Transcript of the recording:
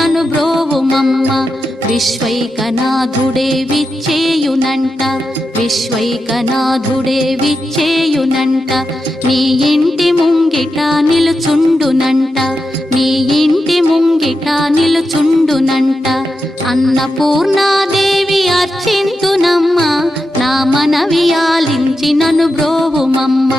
నను బ్రోవుమమ్మ. విశ్వైకనాథుడే విచ్చేయునంట, విశ్వైకనాథుడే విచ్చేయునంట. నీ ఇంటి ముంగిట నిలుచుండునంట, నీ ఇంటి ముంగిట నిలుచుండునంట. అన్నపూర్ణాదేవి అర్చింతునమ్మ, నా మనవి ఆలించి నను బ్రోవుమమ్మ.